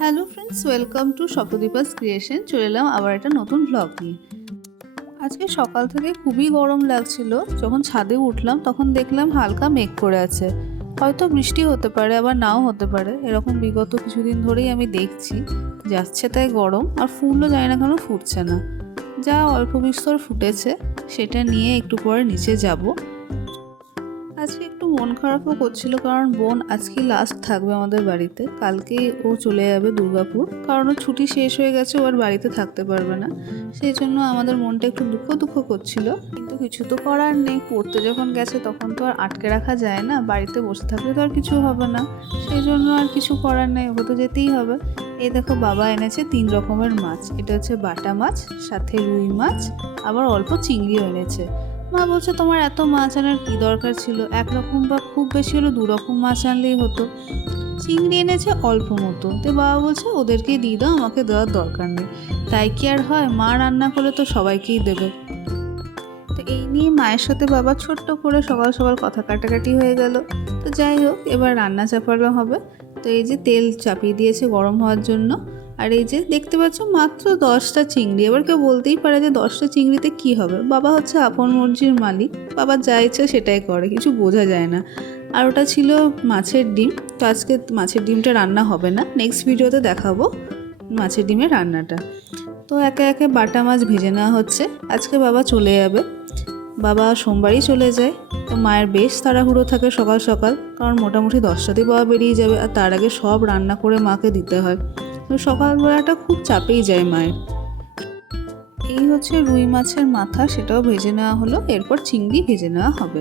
Hello friends, welcome to Swapnadipa's creation. চলে এলাম আবার একটা নতুন ব্লগ নিয়ে। আজকে সকাল থেকে খুবই গরম লাগছিল। যখন ছাদে উঠলাম তখন দেখলাম হালকা মেঘ করে আছে। হয়তো বৃষ্টি হতে পারে, আবার নাও হতে পারে। এরকম বিগত কিছুদিন ধরেই আমি দেখছি। যাচ্ছে তাই গরম, আর ফুলও জানি না কেন ফুটছে না। যা অল্প বিস্তর ফুটেছে সেটা নিয়ে একটু পরে নিচে যাব। আজকে একটু মন খারাপও করছিল, কারণ বোন আজকে লাস্ট থাকবে আমাদের বাড়িতে। কালকেই ও চলে যাবে দুর্গাপুর, কারণ ওর ছুটি শেষ হয়ে গেছে, ও আর বাড়িতে থাকতে পারবে না। সেই জন্য আমাদের মনটা একটু দুঃখ দুঃখ করছিল, কিন্তু কিছু তো করার নেই। পড়তে যখন গেছে তখন তো আর আটকে রাখা যায় না, বাড়িতে বসে থাকলে তো আর কিছু হবে না। সেই জন্য আর কিছু করার নেই, ওকে তো যেতেই হবে। এই দেখো, বাবা এনেছে 3 রকমের মাছ। এটা হচ্ছে বাটা মাছ, সাথে রুই মাছ, আবার অল্প চিংড়িও এনেছে। মা বলছে, তোমার এত মাছ আনার কী দরকার ছিল? একরকম বা খুব বেশি হলো 2 রকম মাছ আনলেই হতো। চিংড়ি এনেছে অল্প মতো, তো বাবা বলছে ওদেরকেই দিয়ে দাও, আমাকে দেওয়ার দরকার নেই। তাই কি আর হয়? মা রান্না করলে তো সবাইকেই দেবে। তো এই নিয়ে মায়ের সাথে বাবা ছোট্ট করে সকাল সকাল কথা কাটাকাটি হয়ে গেল। তো যাই হোক, এবার রান্না চাপানো হবে। তো এই যে তেল চাপিয়ে দিয়েছে গরম হওয়ার জন্য। আর এই যে দেখতে পাচ্ছ, মাত্র 10টা চিংড়ি। এবার কেউ বলতেই পারে যে 10টা চিংড়িতে কি হবে। বাবা হচ্ছে আপন মর্জির মালিক, বাবা যা ইচ্ছে সেটাই করে, কিছু বোঝা যায় না। আর ওটা ছিল মাছের ডিম। তো আজকে মাছের ডিমটা রান্না হবে না, নেক্সট ভিডিওতে দেখাবো মাছের ডিমের রান্নাটা। তো একে একে বাটা মাছ ভেজে নেওয়া হচ্ছে। আজকে বাবা চলে যাবে, বাবা সোমবারই চলে যায়। তো মায়ের বেশ তাড়াহুড়ো থাকে সকাল সকাল, কারণ মোটামুটি 10টাতেই বাবা বেরিয়ে যাবে, আর তার আগে সব রান্না করে মাকে দিতে হয়। তো সকালবেলাটা খুব চাপেই যায় মায়ের। এই হচ্ছে রুই মাছের মাথা, সেটাও ভেজে নেওয়া হলো। এরপর চিংড়ি ভেজে নেওয়া হবে।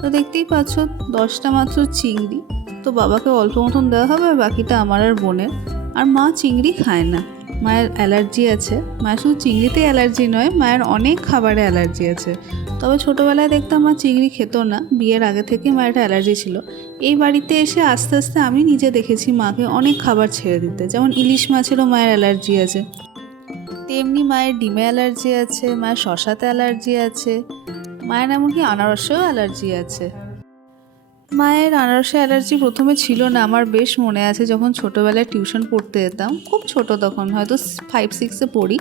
তো দেখতেই পাচ্ছ, 10টা মাত্র চিংড়ি। তো বাবাকে অল্প মতন দেওয়া হবে, আর বাকিটা আমার আর বোনের। আর মা চিংড়ি খায় না, মায়ের অ্যালার্জি আছে। মায়ের শুধু চিংড়িতে অ্যালার্জি নয়, মায়ের অনেক খাবারে অ্যালার্জি আছে। তবে ছোটোবেলায় দেখতাম মা চিংড়ি খেত না, বিয়ের আগে থেকে মায়ের একটা অ্যালার্জি ছিল। এই বাড়িতে এসে আস্তে আস্তে আমি নিজে দেখেছি মাকে অনেক খাবার ছেড়ে দিতে। যেমন ইলিশ মাছেরও মায়ের অ্যালার্জি আছে, তেমনি মায়ের ডিমে অ্যালার্জি আছে, মায়ের শশাতে অ্যালার্জি আছে, মায়ের এমনকি আনারসেও অ্যালার্জি আছে। মায়ের আনারসে অ্যালার্জি প্রথমে ছিল না, আমার বেশ মনে আছে। যখন ছোটোবেলায় টিউশন পড়তে যেতাম, খুব ছোট তখন, হয়তো 5-6-এ পড়ি,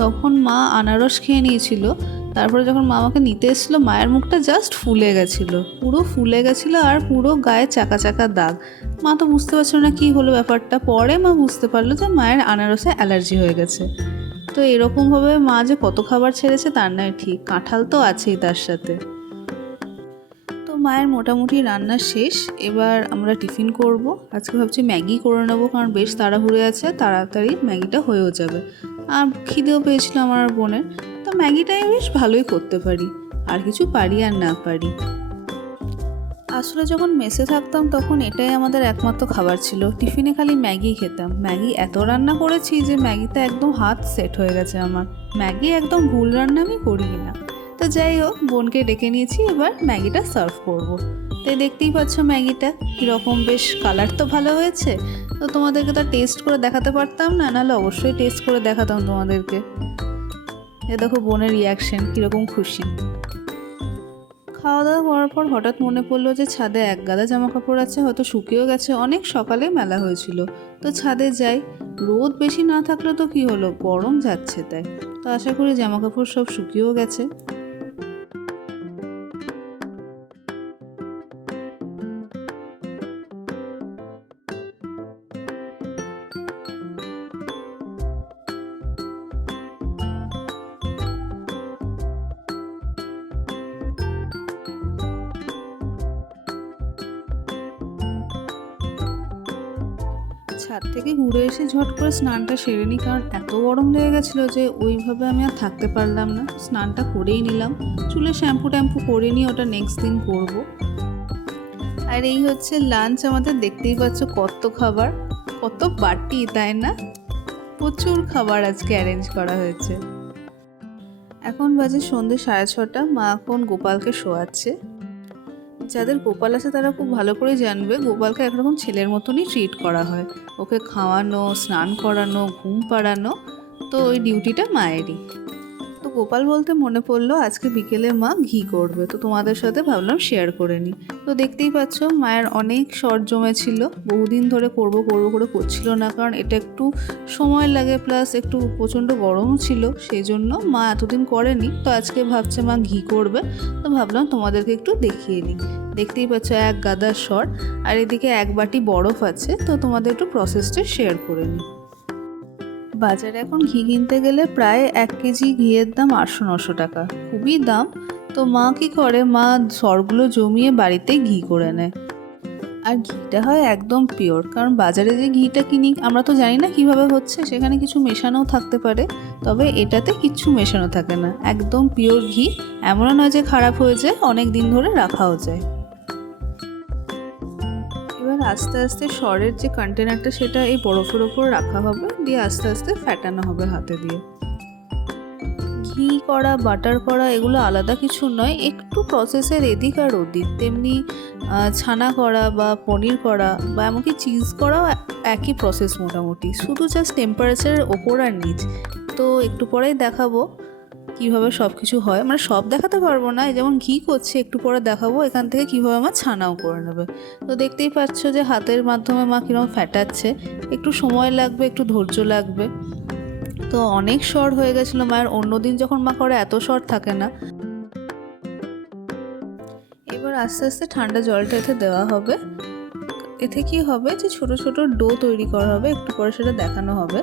তখন মা আনারস খেয়ে নিয়েছিল। তারপরে যখন মা আমাকে নিতে এসেছিলো, মায়ের মুখটা জাস্ট ফুলে গেছিলো, পুরো ফুলে গেছিলো, আর পুরো গায়ে চাকা চাকা দাগ। মা তো বুঝতে পারছিল না কী হলো ব্যাপারটা। পরে মা বুঝতে পারলো যে মায়ের আনারসে অ্যালার্জি হয়ে গেছে। তো এরকমভাবে মা যে কত খাবার ছেড়েছে তার নয় ঠিক, কাঁঠাল তো আছেই তার সাথে। তো মায়ের মোটামুটি রান্না শেষ, এবার আমরা টিফিন করব। আজকে ভাবছি ম্যাগি করে নেবো, কারণ বেশ তাড়াহুড়ো আছে, তাড়াতাড়ি ম্যাগিটা হয়েও যাবে। আর খিদেও পেয়েছিল আমার বোনের। তো ম্যাগিটাই বেশ ভালোই করতে পারি, আর কিছু পারি আর না পারি। আসলে যখন মেসে থাকতাম তখন এটাই আমাদের একমাত্র খাবার ছিল, টিফিনে খালি ম্যাগি খেতাম। ম্যাগি এত রান্না করেছি যে ম্যাগিতে একদম হাত সেট হয়ে গেছে আমার। ম্যাগি একদম ভুল রান্না আমি করি না। তো যাই হোক, বোনকে ডেকে নিয়েছি, এবার ম্যাগিটা সার্ভ করব। তো দেখতেই পাচ্ছ ম্যাগিটা কীরকম, বেশ কালার তো ভালো হয়েছে। তো তোমাদেরকে তো টেস্ট করে দেখাতে পারতাম না, নাহলে অবশ্যই টেস্ট করে দেখাতাম তোমাদেরকে। এ দেখো বোনের রিয়াকশন, কীরকম খুশি। খাওয়া দাওয়া করার পর হঠাৎ মনে পড়লো যে ছাদে এক গাদা জামা কাপড় আছে, হয়তো শুকিয়েও গেছে, অনেক সকালে মেলা হয়েছিল। তো ছাদে যাই, রোদ বেশি না থাকলে তো কি হলো, গরম যাচ্ছে তাই। তো আশা করি জামা কাপড় সব শুকিয়েও গেছে। ছাদ থেকে ঘুরে এসে ঝট করে স্নানটা সেরে নিই, কারণ এত গরম লেগে গেছিলো যে ওইভাবে আমি আর থাকতে পারলাম না। স্নানটা করেই নিলাম, চুলে শ্যাম্পু ট্যাম্পু করে নিই, ওটা নেক্সট দিন করব। আর এই হচ্ছে লাঞ্চ আমাদের, দেখতেই পাচ্ছ কত খাবার, কত বাটি, তাই না? প্রচুর খাবার আজকে অ্যারেঞ্জ করা হয়েছে। এখন বাজে সন্ধ্যে 6:30। মা এখন গোপালকে শোয়াচ্ছে। যাদের গোপাল আছে তারা খুব ভালো করে জানবে, গোপালকে একরকম ছেলের মতনই ট্রিট করা হয়। ওকে খাওয়ানো, স্নান করানো, ঘুম পাড়ানো, তো ওই ডিউটিটা মায়েরই। তো গোপাল বলতে মনে পড়লো আজকে বিকেলে মা ঘি করবে, তো তোমাদের সাথে ভাবলাম শেয়ার করে নিই। তো দেখতেই পাচ্ছ মায়ের অনেক শর্ট জমেছিল, বহুদিন ধরে করবো করে করছিল না, কারণ এটা একটু সময় লাগে, প্লাস একটু প্রচণ্ড গরম ছিল, সেই জন্য মা এতদিন করেনি। তো আজকে ভাবছে মা ঘি করবে, তো ভাবলাম তোমাদেরকে একটু দেখিয়ে নিই। দেখতেই পাচ্ছ এক গাদার শর্ট, আর এদিকে এক বাটি বরফ আছে, তো তোমাদের একটু প্রসেসটা শেয়ার করে নিই। বাজারে এখন ঘি কিনতে গেলে প্রায় 1 কেজি ঘিয়ের দাম 800-900 টাকা, খুবই দাম। তো মা কি করে, মা সরগুলো জমিয়ে বাড়িতে ঘি করে নেয়, আর ঘিটা হয় একদম পিওর। কারণ বাজারে যে ঘিটা কিনি আমরা তো জানি না কিভাবে হচ্ছে, সেখানে কিছু মেশানোও থাকতে পারে, তবে এটাতে কিচ্ছু মেশানো থাকে না, একদম পিওর ঘি। এমনও নয় যে খারাপ হয়ে যায়, অনেক দিন ধরে রাখাও যায়। এবার আস্তে আস্তে সরের যে কন্টেনারটা সেটা এই বরফের ওপর রাখা হবে, দিয়ে আস্তে আস্তে ফ্যাটানো হবে হাতে দিয়ে। ঘি করা, বাটার করা এগুলো আলাদা কিছু নয়, একটু প্রসেসের এদিক আর ওদিক। তেমনি ছানা করা বা পনির করা বা এমনকি চিজ করাও একই প্রসেস মোটামুটি, শুধু জাস্ট টেম্পারেচারের ওপর আর নিচ। তো একটু পরেই দেখাবো কীভাবে সব কিছু হয়, মানে সব দেখাতে পারবো না, যেমন ঘি করছে একটু পরে দেখাবো এখান থেকে কীভাবে আমার ছানাও করে নেবে। তো দেখতেই পাচ্ছ যে হাতের মাধ্যমে মা কীরকম ফ্যাটাচ্ছে, একটু সময় লাগবে, একটু ধৈর্য লাগবে। তো অনেক শর্ট হয়ে গেছিলো মায়ের, অন্যদিন যখন মা করে এত শর্ট থাকে না। এবার আস্তে আস্তে ঠান্ডা জলটা এতে দেওয়া হবে। এতে কি হবে যে ছোট ছোট ডো তৈরি করা হবে, একটু পরে সেটা দেখানো হবে।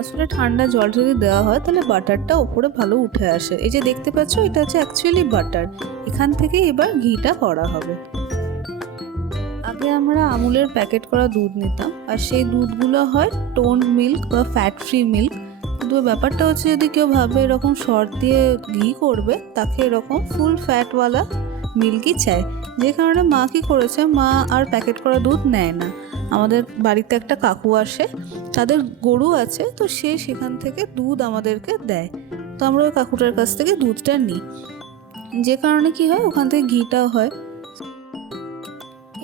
আসলে ঠান্ডা জল যদি দেওয়া হয় তাহলে বাটারটা ওপরে ভালো উঠে আসে। এই যে দেখতে পাচ্ছ এটা হচ্ছে অ্যাকচুয়ালি বাটার, এখান থেকে এবার ঘিটা করা হবে। আগে আমরা আমুলের প্যাকেট করা দুধ নিতাম, আর সেই দুধগুলো হয় টোন্ড মিল্ক বা ফ্যাট ফ্রি মিল্ক। কিন্তু ব্যাপারটা হচ্ছে যদি কেউ ভাবে এরকম শর্ট দিয়ে ঘি করবে, তাকে এরকম ফুল ফ্যাটওয়ালা মিল্কই চায়। যে কারণে মা কী করেছে, মা আর প্যাকেট করা দুধ নেয় না। আমাদের বাড়িতে একটা কাকু আসে, তাদের গরু আছে, তো সে সেখান থেকে দুধ আমাদেরকে দেয়, তো আমরা ওই কাকুটার কাছ থেকে দুধটা নিই। যে কারণে কি হয়, ওখান থেকে ঘিটাও হয়।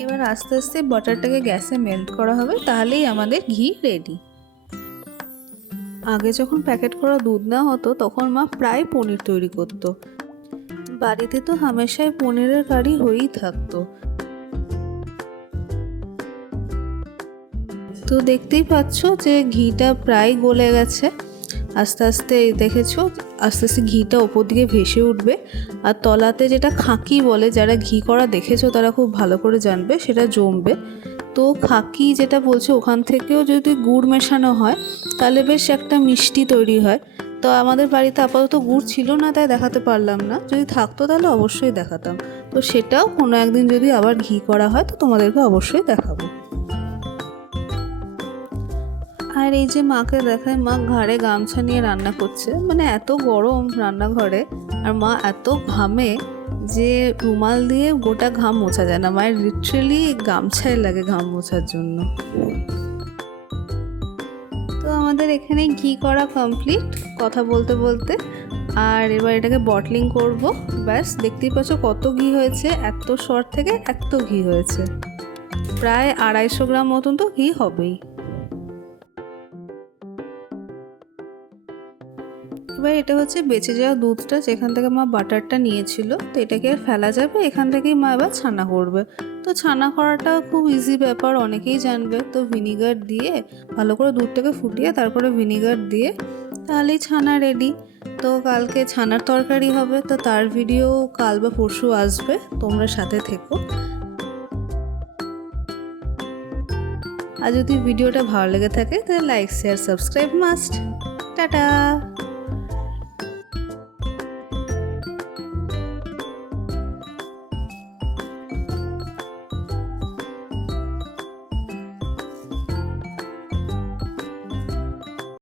এবার আস্তে আস্তে বাটারটাকে গ্যাসে মেল্ট করা হবে, তাহলেই আমাদের ঘি রেডি। আগে যখন প্যাকেট করা দুধ নেওয়া হতো তখন মা প্রায় পনির তৈরি করতো, বাড়িতে তো হামেশাই পনিরের কারি হয়েই থাকতো। তো দেখতেই পাচ্ছ যে ঘিটা প্রায় গলে গেছে, আস্তে আস্তে দেখেছো আস্তে আস্তে ঘিটা ওপর দিকে ভেসে উঠবে, আর তলাতে যেটা খাকি বলে, যারা ঘি করা দেখেছো তারা খুব ভালো করে জানবে, সেটা জমবে। তো খাকি যেটা বলছে ওখান থেকেও যদি গুড় মেশানো হয় তাহলে বেশ একটা মিষ্টি তৈরি হয়। তো আমাদের বাড়িতে আপাতত গুড় ছিল না, তাই দেখাতে পারলাম না, যদি থাকতো তাহলে অবশ্যই দেখাতাম। তো সেটাও কোনো একদিন যদি আবার ঘি করা হয় তো তোমাদেরকে অবশ্যই দেখাবো। আর এই যে মাকে দেখায়, মা ঘাড়ে গামছা নিয়ে রান্না করছে, মানে এত গরম রান্নাঘরে, আর মা এত ঘামে যে রুমাল দিয়ে গোটা ঘাম মোছা যায় না, মায়ের লিটারেলি গামছায় লাগে ঘাম মোছার জন্য। তো আমাদের এখানে ঘি করা কমপ্লিট কথা বলতে বলতে, আর এবার এটাকে বটলিং করব। ব্যাস দেখতেই পাচ্ছ কত ঘি হয়েছে, এত শর্ট থেকে এত ঘি হয়েছে, প্রায় 250 গ্রাম মতন তো ঘি হবেই। এবার এটা হচ্ছে বেঁচে যাওয়া দুধটা, যেখান থেকে মা বাটারটা নিয়েছিল, তো এটাকে আর ফেলা যাবে, এখান থেকেই মা এবার ছানা করবে। তো ছানা করাটা খুব ইজি ব্যাপার, অনেকেই জানবে। তো ভিনিগার দিয়ে ভালো করে দুধটাকে ফুটিয়ে তারপরে ভিনিগার দিয়ে তাহলেই ছানা রেডি। তো কালকে ছানার তরকারি হবে, তো তার ভিডিও কাল বা পরশু আসবে, তোমরা সাথে থেকো। আর যদি ভিডিওটা ভালো লেগে থাকে তাহলে like share subscribe must. Tata.